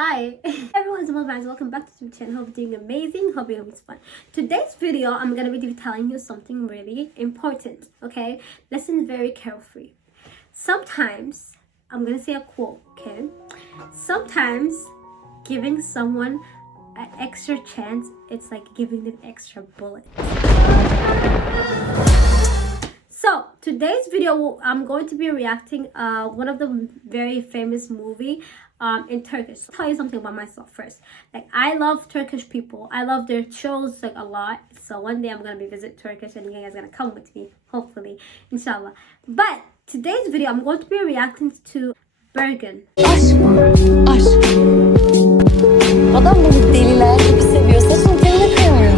Hi everyone, it's Melvin. Welcome back to the channel. Hope you're doing amazing. Hope you're having fun. Today's video, I'm gonna be telling you something really important. Okay, listen very carefully. Sometimes I'm gonna say a quote. Okay, sometimes giving someone an extra chance, it's like giving them extra bullet. So today's video, I'm going to be reacting one of the very famous movie in Turkish. I'll tell you something about myself first. Like, I love Turkish people. I love their shows like a lot. So one day I'm gonna be visit Turkish and you guys are gonna come with me, hopefully, inshallah. But today's video, I'm going to be reacting to Bergen. Aşk mı? Aşk. Adam bunu deliler gibi seviyorsa sultanını kıyamıyor.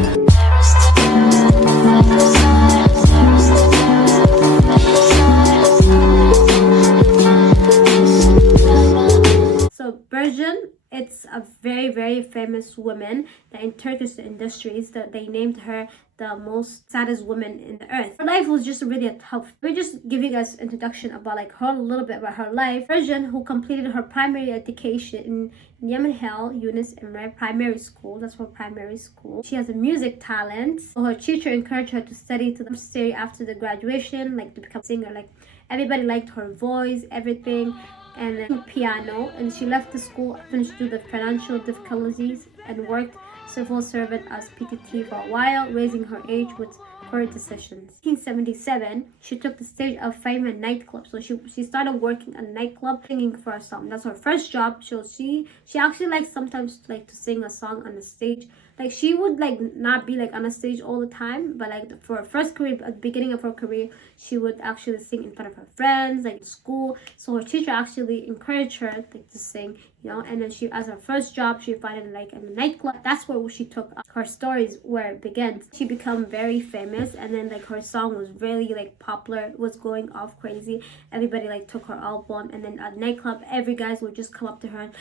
So Bergen, it's a very famous woman that in Turkish industries that they named her the most saddest woman in the earth. Her life was just really tough. We're just giving us introduction about like her, a little bit about her life. Bergen, who completed her primary education in Yemen Hill, Yunus Emre Primary School. That's her primary school. She has a music talent. So her teacher encouraged her to study to the university after the graduation, like to become a singer. Like everybody liked her voice, everything. And then piano, and she left the school, finished through the financial difficulties, and worked civil servant as PTT for a while, raising her age with her decisions. In 1977, she took the stage of fame in nightclub. So she started working at a nightclub singing for a song. That's her first job. So she actually likes sometimes like to sing a song on the stage. Like she would like not be like on a stage all the time, but like for her first career, at the beginning of her career, she would actually sing in front of her friends, like school. So her teacher actually encouraged her like to sing, you know. And then she, as her first job, she found it like in a nightclub. That's where she took her stories where it begins. She became very famous, and then like her song was really like popular. It was going off crazy. Everybody like took her album, and then at nightclub, every guys would just come up to her and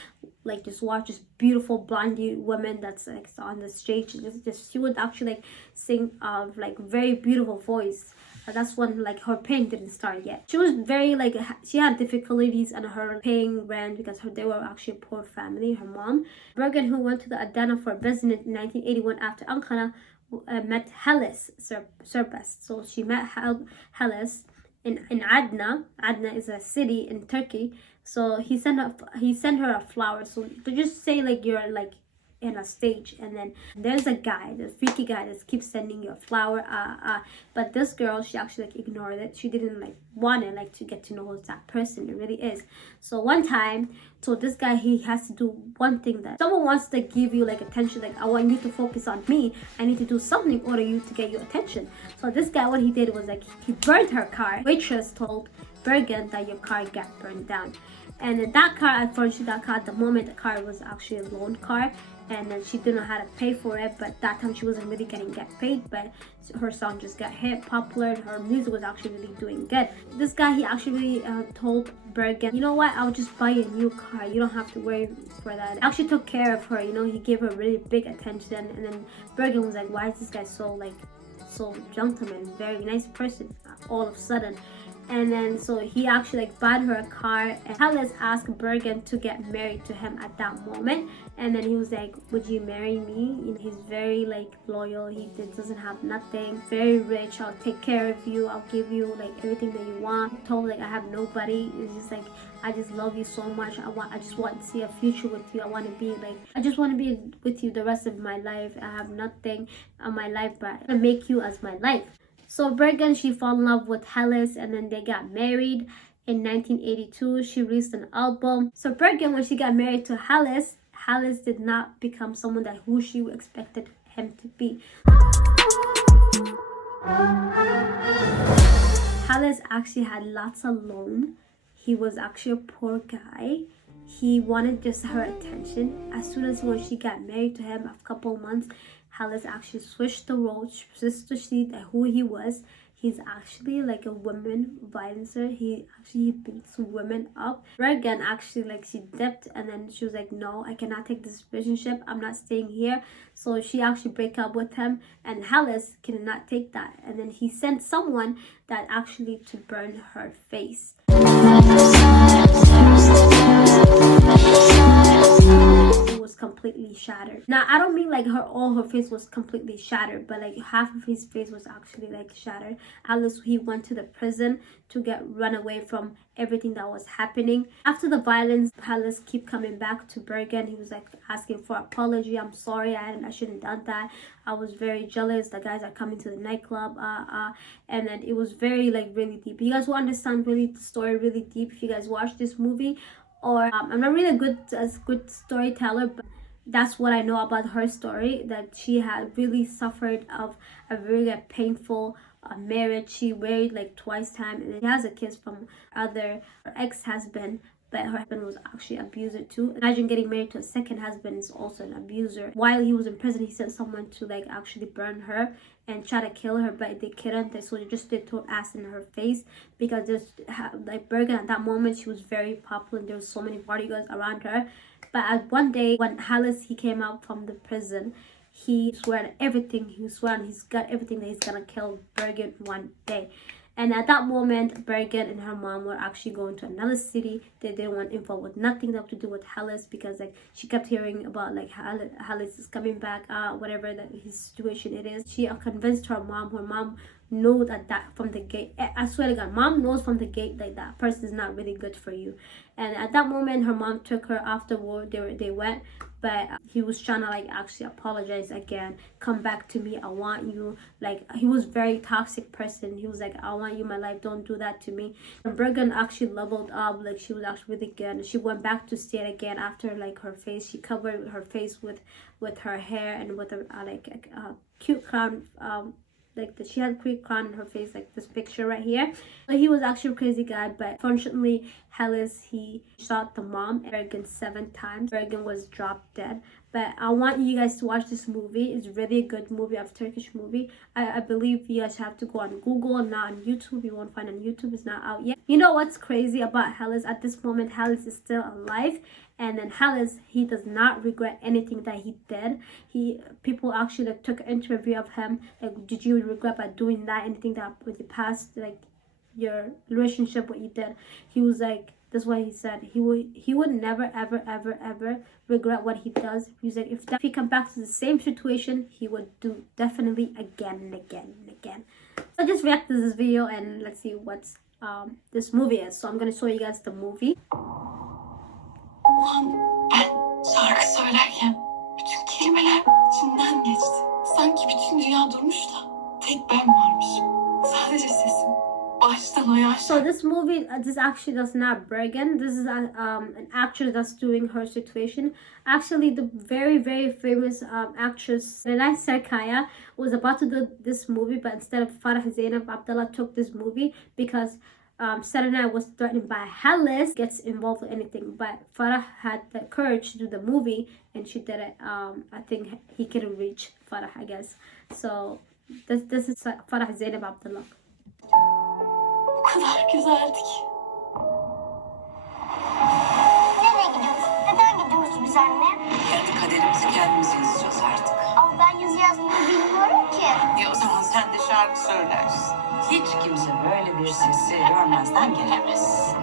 like just watch this beautiful blondie woman that's like on the stage. Just she would actually like sing like very beautiful voice. That's when like her pain didn't start yet. She was very like, she had difficulties in her paying rent because they were actually a poor family, her mom. Bergen, who went to the Adana for business in 1981 after Ankara, met Haliss Serbest. So she met Haliss in Adana. Adana is a city in Turkey. So he sent her a flower. So to just say like you're like in a stage, and then there's a guy, the freaky guy that keeps sending you a flower, but this girl, she actually like ignored it. She didn't like want it like to get to know who that person it really is. So one time, so this guy, he has to do one thing. That someone wants to give you like attention, like I want you to focus on me, I need to do something in order you to get your attention. So this guy, what he did was like he burned her car. Waitress told Bergen that your car got burned down, and in that car, unfortunately, that car at the moment, the car was actually a loan car, and then she didn't know how to pay for it. But that time she wasn't really get paid, but her song just got hit, popular. Her music was actually really doing good. This guy, he actually told Bergen, you know what, I'll just buy you a new car, you don't have to worry for that. He actually took care of her, you know. He gave her really big attention. And then Bergen was like, why is this guy so like so gentleman, very nice person all of a sudden? And then so he actually like bought her a car, and Haliss asked Bergen to get married to him at that moment. And then he was like, would you marry me? You know, he's very like loyal. He doesn't have nothing, very rich. I'll take care of you, I'll give you like everything that you want. He told like I have nobody. It's just like I just love you so much. I just want to see a future with you. I just want to be with you the rest of my life. I have nothing on my life, but I'm gonna make you as my life. So Bergen, she fell in love with Haliss, and then they got married in 1982. She released an album. So Bergen, when she got married to Haliss, Haliss did not become someone that who she expected him to be. Haliss actually had lots of loan. He was actually a poor guy. He wanted just her attention. As soon as when she got married to him, a couple months, Haliss actually switched the roles just to see that who he was. He's actually like a woman violencer. He beats women up. Bergen actually like she dipped, and then she was like, no, I cannot take this relationship. I'm not staying here. So she actually break up with him, and Haliss cannot take that. And then he sent someone that actually to burn her face. completely shattered. Now I don't mean like all her face was completely shattered, but like half of his face was actually like shattered. Haliss, he went to the prison to run away from everything that was happening. After the violence, Haliss keep coming back to Bergen. He was like asking for apology. I'm sorry, I shouldn't have done that. I was very jealous. The guys are coming to the nightclub, and then it was very like really deep. You guys will understand really the story really deep if you guys watch this movie. Or I'm not really a good storyteller, but that's what I know about her story, that she had really suffered of a very painful marriage. She married like twice time, and she has a kid from her ex-husband, but her husband was actually an abuser too. Imagine getting married to a second husband is also an abuser. While he was in prison, he sent someone to like actually burn her and try to kill her, but they couldn't. So they just did throw acid in her face, because there's like Bergen at that moment, she was very popular and there was so many bodyguards around her. But at one day when Haliss, he came out from the prison, he swore on everything. He swore on his gut everything that he's gonna kill Bergen one day. And at that moment, Bergen and her mom were actually going to another city. They didn't want info with nothing to do with Haliss, because like she kept hearing about like Haliss is coming back, whatever that his situation it is. She convinced her mom. Her mom knows that from the gate. I swear to God, mom knows from the gate like that person is not really good for you. And at that moment, her mom took her afterward. They went, but he was trying to like actually apologize again, come back to me, I want you. Like he was very toxic person. He was like, I want you in my life, don't do that to me. And Bergen actually leveled up. Like she was actually really good, and she went back to state again after like her face, she covered her face with her hair and with a cute crown, like she had quick crown in her face, like this picture right here. So he was actually a crazy guy, but fortunately Haliss, he shot the mom Bergen 7 times. Bergen was dropped dead. But I want you guys to watch this movie. It's really a good movie, of Turkish movie. I believe you guys have to go on Google, not on YouTube. You won't find it on YouTube, it's not out yet. You know what's crazy about Haliss? At this moment, Haliss is still alive. And then Haliss, he does not regret anything that he did. People actually like, took an interview of him. Like, did you regret by doing that? Anything that with the past, like your relationship, what you did? He was like, that's what he said. He would never ever regret what he does. He was like, if he come back to the same situation, he would do definitely again and again and again. So just react to this video and let's see what this movie is. So I'm gonna show you guys the movie. Ulan ben şarkı söylerken bütün kelimeler içinden geçti. Sanki bütün dünya durmuş da tek ben varmışım. Sadece sesim. Baştan o yaş. So this movie, this actually does not Bergen. This is an actress that's doing her situation. Actually, the very famous actress Haliss Serkaya was about to do this movie, but instead of Farah Zainab Abdullah took this movie because Serena was threatened by Haliss gets involved with anything, but Farah had the courage to do the movie and she did it. I think he couldn't reach Farah, I guess. So this is Farah Zainab Abdullah. O kadar güzeldi ki. Nereye gidiyoruz? Neden gidiyoruz biz anne? Kendi kaderimizi kendimiz yazacağız artık. Ama ben yazı yazmayı bilmiyorum ki. O zaman sen de şarkı söylersin. Hiç kimse böyle bir sesi görmezden gelemez.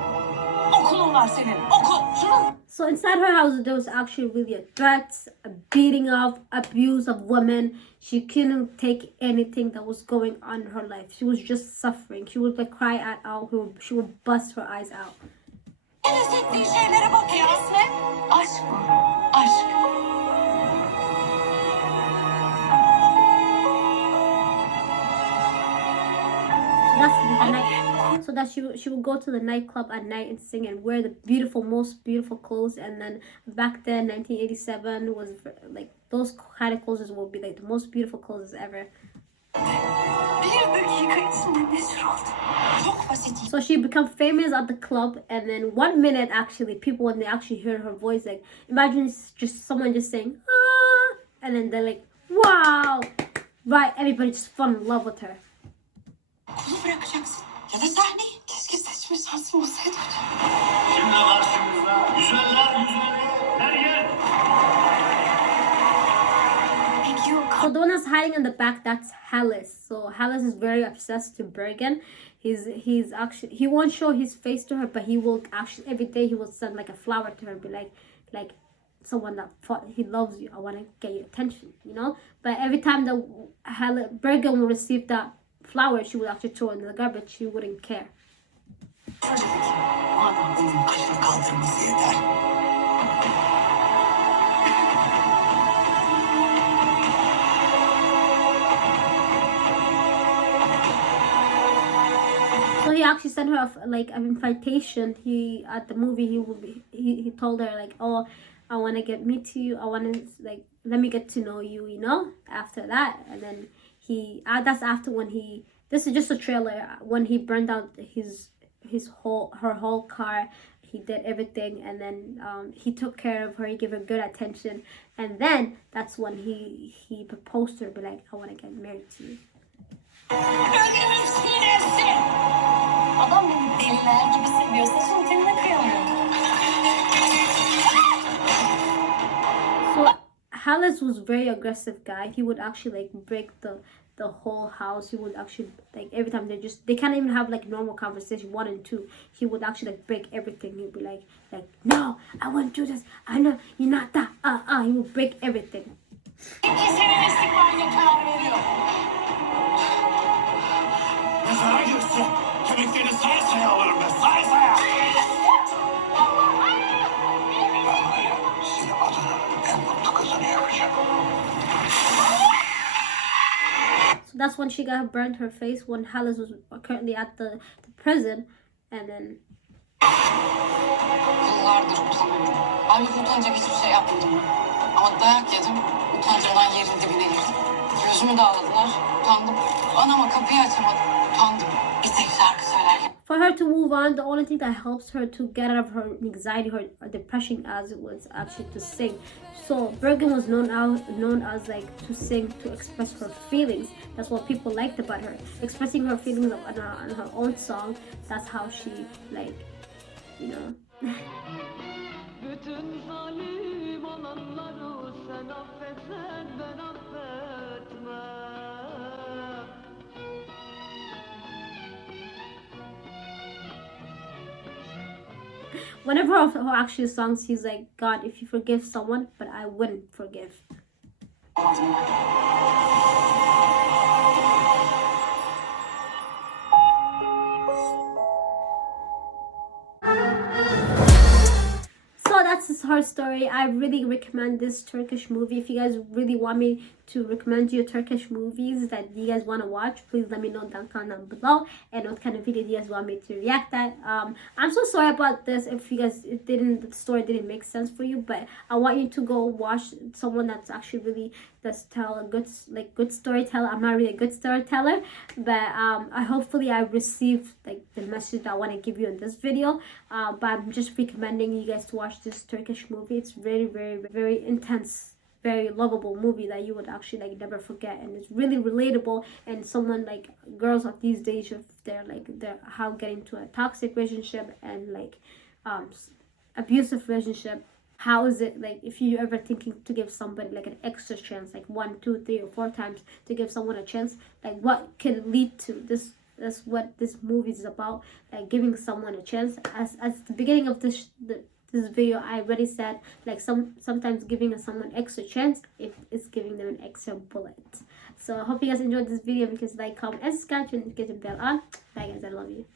Okulun var senin, okul. Şunu. So inside her house, there was actually really a threats, a beating of, abuse of women. She couldn't take anything that was going on in her life. She was just suffering. She would like cry out. She would bust her eyes out. Heves ettiğin şeylere bak ya. Aşk bu. Aşk. So that she would go to the nightclub at night and sing and wear the most beautiful clothes. And then back then, 1987 was like those kind of clothes will be like the most beautiful clothes ever. Bir dakika içinde meşhur oldum. Çok basit. So she became famous at the club, and then 1 minute actually, people when they actually heard her voice, like imagine just someone just saying ah, and then they're like wow, right? Everybody just fell in love with her. Okulu bırakacaksın. Ya da sahneyi. Keşke seçme şansım olsaydı hocam. Şimdi karşımızda güzeller güzeli Bergen. Peki yok. So the one that's hiding in the back, that's Haliss. So Haliss is very obsessed to Bergen. He's actually, he won't show his face to her, but he will actually every day he will send like a flower to her, be like someone that he loves you. I want to get your attention, you know. But every time that Bergen would receive that flower, she would actually throw it in the garbage. She wouldn't care. O adam bunun kaşını kaldırması yeter. So he actually sent her like an invitation. At the movie he told her like, oh, I want to meet you. I want to like let me get to know you, you know. After that, and then that's after when this is just a trailer, when he burned out her whole car. He did everything, and then he took care of her. He gave her good attention, and then that's when he proposed to her, be like, I want to get married to you. Ölümün sinesi! Adam beni deliler gibi seviyorsa sultanına kıyamıyorum. So Haliss was very aggressive guy. He would actually like break the whole house. He would actually like every time they can't even have like normal conversation 1 and 2. He would actually like break everything. He'd be like no, I won't do this. I know you're not that. He would break everything. Senin istikbaline karar veriyor. Mezara girsin. Kemiklerini saya saya alırım ben. Saya saya. Seni adanın en mutlu kızını yapacağım. So that's when she got burned her face, when Haliss was currently at the prison, and then Yıllardır utanıyorum. Halbuki utanacak hiçbir şey yapmadım. Ama dayak yedim. Utancımdan yerin dibine girdim. Gözümü dağladılar. Utandım. Anama kapıyı açamadım. Utandım. Bir tek şarkı söylerken. for her to move on, the only thing that helps her to get out of her anxiety, her depression, as it was actually to sing. So Bergen was known as like to sing, to express her feelings. That's what people liked about her, expressing her feelings on her own song. That's how she like, you know. Bütün zalim olanları sen affetsen ben affetmem. Whenever her actual songs, he's like, God, if you forgive someone, but I wouldn't forgive. So that's her story. I really recommend this Turkish movie. If you guys really want me to recommend you Turkish movies that you guys want to watch, please let me know down below, and what kind of video you guys want me to react at. I'm so sorry about this if you guys the story didn't make sense for you, but I want you to go watch someone that's actually really does tell a good storyteller. I'm not really a good storyteller, but hopefully I received like the message that I want to give you in this video. But I'm just recommending you guys to watch this Turkish movie. It's very, very, very intense, very lovable movie that you would actually like never forget, and it's really relatable. And someone like girls of these days, if they're how get into a toxic relationship and like abusive relationship, how is it like if you ever thinking to give somebody like an extra chance, like 1, 2, 3, or 4 times to give someone a chance, like what can lead to this. That's what this movie is about, like giving someone a chance. As the beginning of this video, I already said like sometimes giving someone extra chance, it's giving them an extra bullet. So I hope you guys enjoyed this video. Because like, comment, and subscribe, and get the bell on. Bye guys, I love you.